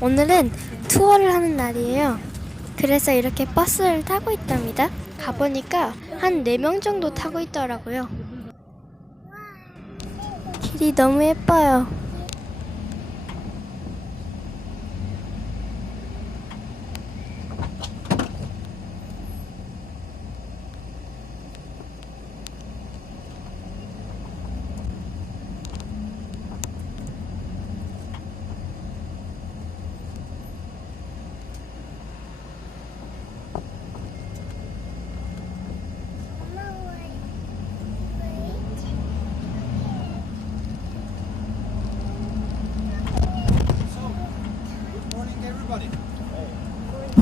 오늘은 투어를 하는 날이에요. 그래서 이렇게 버스를 타고 있답니다. 가보니까 한 4명 정도 타고 있더라고요. 길이 너무 예뻐요.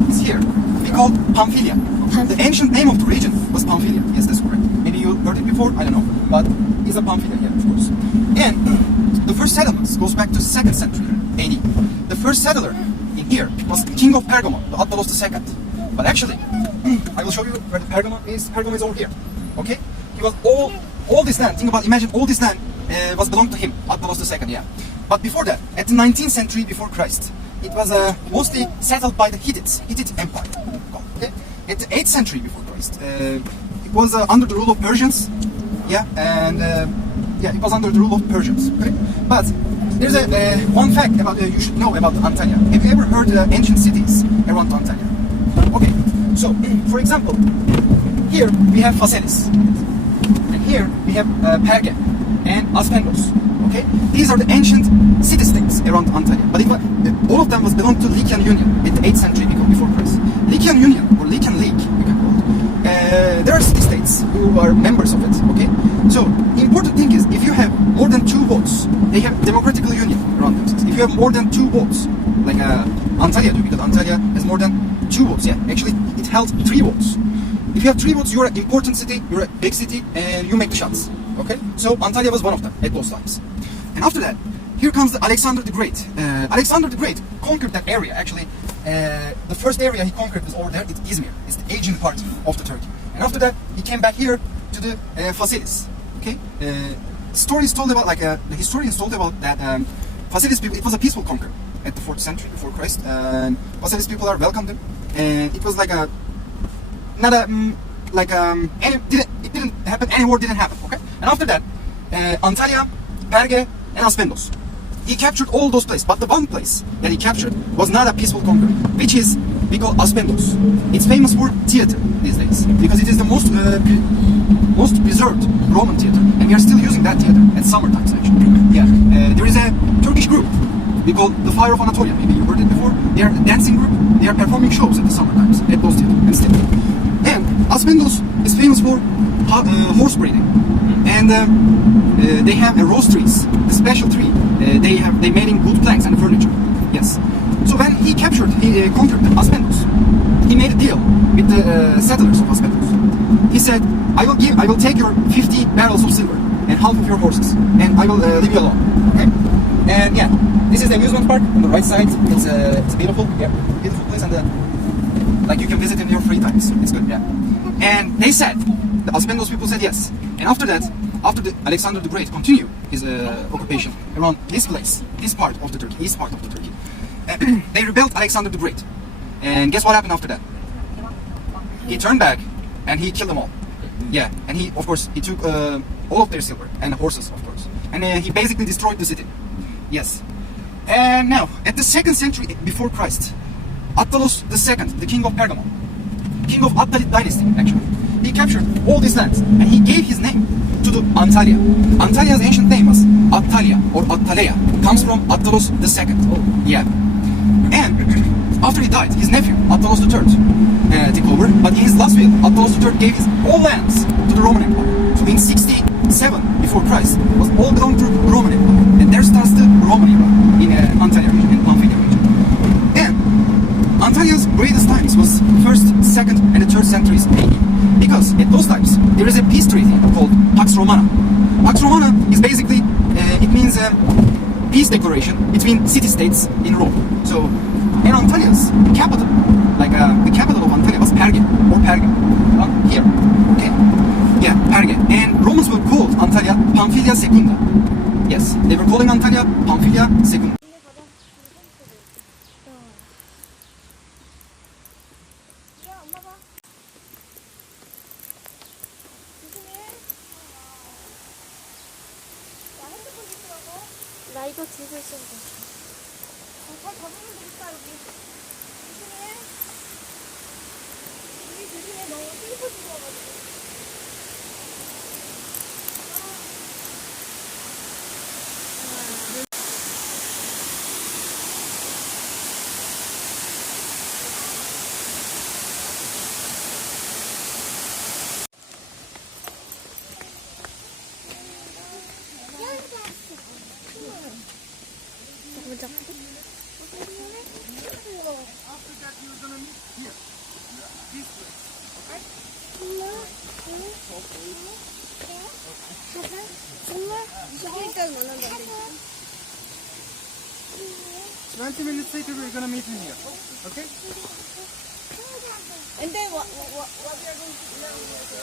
Is here. We call Pamphylia. The ancient name of the region was Pamphylia. Yes, that's correct. Maybe you heard it before, I don't know. But it's a Pamphylia, yeah, of course. And the first settlements goes back to 2nd century AD. The first settler in here was King of Pergamon, the Attalos II. But actually, I will show you where the Pergamon is. Pergamon is over here. Okay? He was all this land, imagine all this land was belonged to him, Attalos II, yeah. But before that, at the 19th century before Christ, it was mostly settled by the Hittite Empire. Okay? At the 8th century before Christ, it was under the rule of Persians. Yeah, and it was under the rule of Persians. Okay? But there's one fact about you should know about Antalya. Have you ever heard ancient cities around Antalya? Okay, so for example, here we have Phaselis, and here we have Perge and Aspendos. Okay, these are the ancient city-states around Antalya. But all of them was belonged to Lycian Union in the 8th century before Christ. Lycian Union or Lycian League, you can call it. There are city-states who are members of it. Okay, so the important thing is if you have more than 2 votes, they have democratical union around themselves. If you have more than 2 votes, like Antalya do, because Antalya has more than 2 votes. Yeah, actually it held 3 votes. If you have 3 votes, you're an important city, you're a big city, and you make the shots. Okay, so Antalya was one of them at those times. And after that, here comes the Alexander the Great. Alexander the Great conquered that area. Actually, the first area he conquered was over there. It's Izmir. It's the Aegean part of the Turkey. And after that, he came back here to the Phaselis. Okay, stories told about the historians told about that Phaselis people. It was a peaceful conquer at the 4th century before Christ. And Phaselis people are welcomed him, and it was like a not a it didn't happen. Any war didn't happen. Okay, and after that, Antalya, Perge, and Aspendos. He captured all those places, but the one place that he captured was not a peaceful conquer, which is we call Aspendos. It's famous for theater these days because it is the most preserved Roman theater, and we are still using that theater at summer times actually. Yeah, there is a Turkish group we call the Fire of Anatolia. Maybe you heard it before. They are a dancing group. They are performing shows at the summer times at those theaters and still. And Aspendos is famous for horse breeding, and they have a rose trees, the special tree. They made in wood planks and furniture. Yes. So when he conquered Aspendos, he made a deal with the settlers of Aspendos. He said, I will take your 50 barrels of silver and half of your horses, and I will leave you alone. Okay? And yeah, this is the amusement park on the right side. It's beautiful. Yeah, beautiful place, and like you can visit in your free times. It's good. Yeah. And they said, the Aspendos people said yes. And after that, after Alexander the Great continued his occupation around this place, this part of the Turkey, east part of the Turkey, they rebelled Alexander the Great. And guess what happened after that? He turned back and he killed them all. Yeah, and he took all of their silver and horses, of course. And he basically destroyed the city. Yes. And now, at the 2nd century before Christ, Attalos II, the king of Pergamon, king of Attalid dynasty, actually, he captured all these lands and he gave his name to the Antalya. Antalya's ancient name was Antalya or Antalya. Comes from Attalos II. Yeah. And after he died, his nephew, Attalos III, took over. But in his last will, Attalos III gave his all lands to the Roman Empire. So in 67 before Christ, it was all belonged to the Roman Empire. And there starts the Roman era in Antalya region, in Pamphylia region. And Antalya's greatest times was 1st, 2nd, and the 3rd centuries AD. Because at those times, there is a peace treaty called Pax Romana. Pax Romana is basically, it means peace declaration between city-states in Rome. So, in Antalya's capital, the capital of Antalya was Perge, or Perge, here, okay? Yeah, Perge. And Romans were called Antalya Pamphylia Secunda. Yes, they were calling Antalya Pamphylia Secunda. 이거 들고 있어도 돼. 잘 잡으면 되겠다, 여기. 조심해. 여기 조심해. 너무 슬퍼 죽어가지고. 먼저. 저기까지 만난다. 20 minutes later we're gonna meet in here. Okay? And then what we are going to do?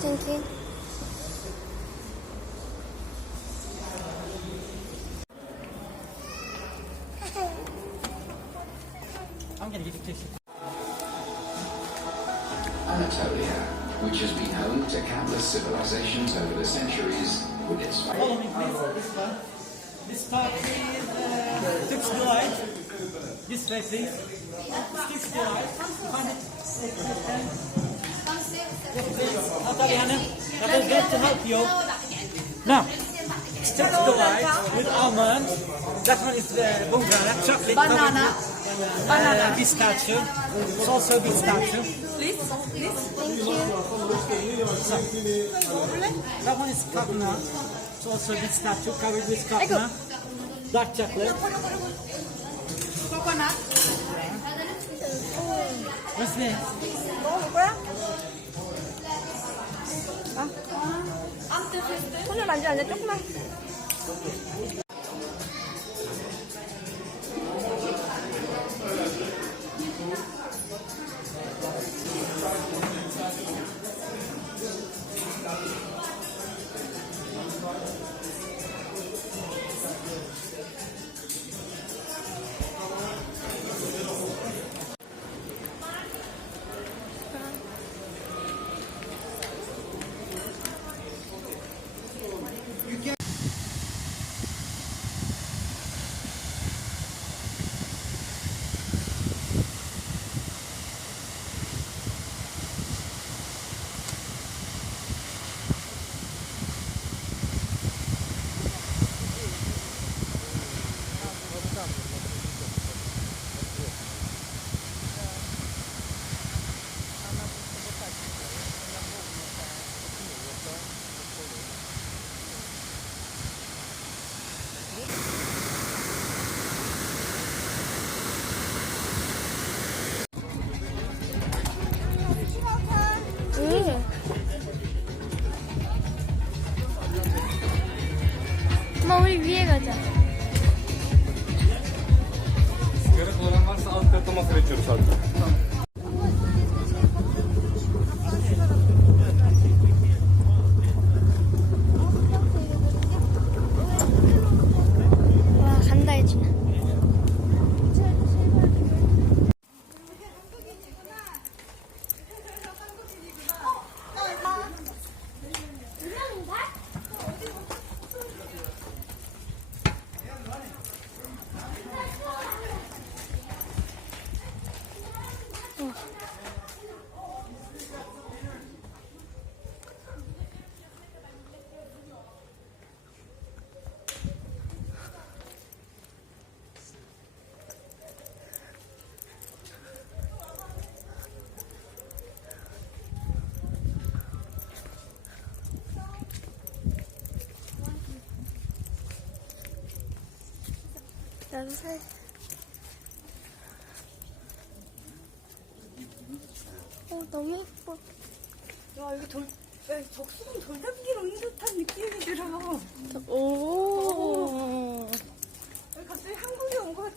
Thank you. I'm gonna give you tissue. Anatolia, which has been home to countless civilizations over the centuries, with its Follow me, please. This part is Turkish delight. This way, please. Turkish delight. Find it. Natalia, Hanım, that is going to help you. Now, Turkish delight with almond. That one is pomegranate, chocolate. Banana. Banana. Pistachio. It's also pistachio. Please. That one is coconut. It's also pistachio covered with coconut. Dark chocolate. Coconut. What's this? 먹어볼 거야? 손을 만지면 안 돼, 조금만. 엄마 우리 위에 가자. Sigara kullanan varsa alt katta masaya geçiyoruz sadece. 와 간다 해주나. 나도 살. 너무 예뻐. 야, 이거 적수동 돌담길 온 듯한 느낌이 들어. 오. 갑자기 한국에 온 것 같아.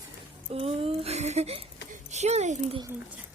시원해, 근데 진짜.